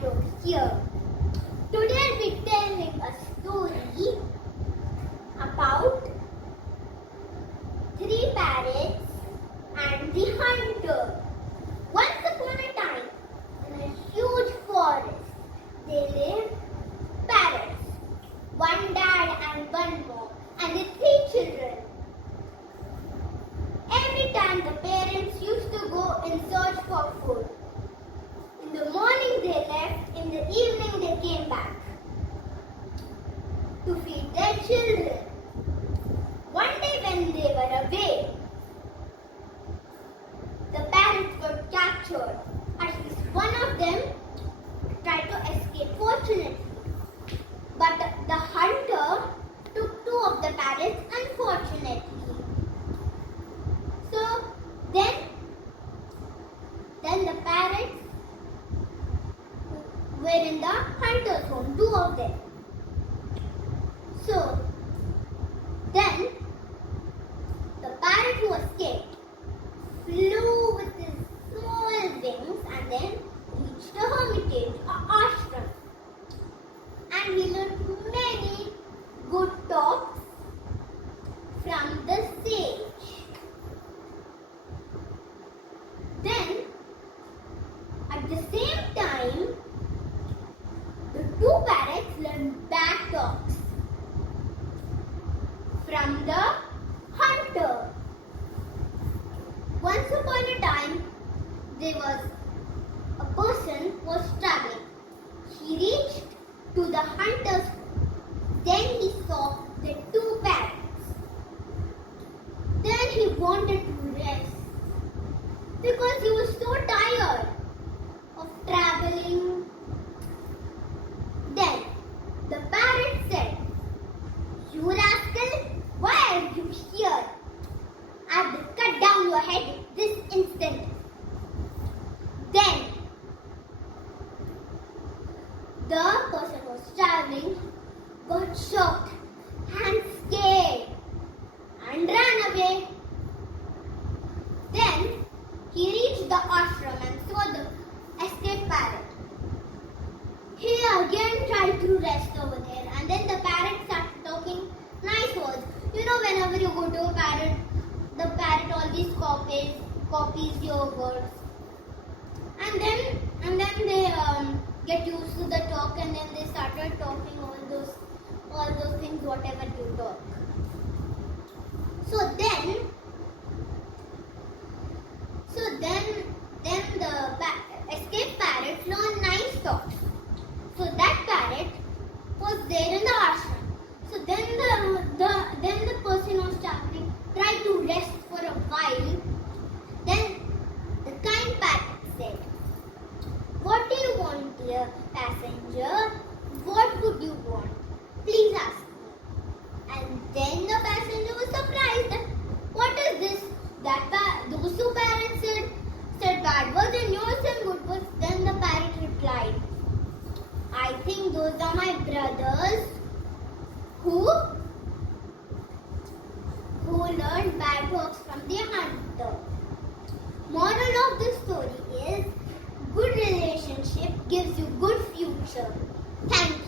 Parrot here. Today I'll be telling a story about three parrots and the hunter. Once upon a time, in a huge forest, they lived parrots. One dad and one mom, and the three children. Every time the parents used to go in search for food. In the morning they left, in the evening they came back to feed their children. One day when they were away, the parrots were captured. At least one of them tried to escape fortunately. But the hunter took two of the parrots unfortunately. So then the parrots were in the hunter's home, two of them. So then the parrot who escaped flew with his small wings and then reached a hermitage, an ashram. And he learned many good talks from the sage. Then, at the same time, the two parrots learned bad talks from the hunter. Once upon a time, there was a person who was traveling. He reached to the hunter's home. Then he saw the two parrots. Then he wanted to rest because he was so tired of traveling. Then the parrot said, "You rascal, why are you here? I will cut down your head this instant." Then the person who was traveling got shocked and scared and ran away. Then he reached the ashram and saw the escaped parrot. He again tried to rest over there, and then the parrot started talking nice words. You know, whenever you go to a parrot, the parrot always copies your words. And then they get used to the talk, and then they started talking all those things, whatever you talk. So then the escaped parrot learned nice talks. So that parrot was there in the ashram. So then the person who was traveling tried to rest for a while. Then the kind parrot said, "What do you want, dear passenger? What would you want? Please ask me." And then the passenger was surprised. "What is this?" Those two parrots said bad words and yours and good words. Then the parrot replied, "I think those are my brothers who learned bad works from the hunter." Moral of the story is, good relationship gives you good future. Thank you.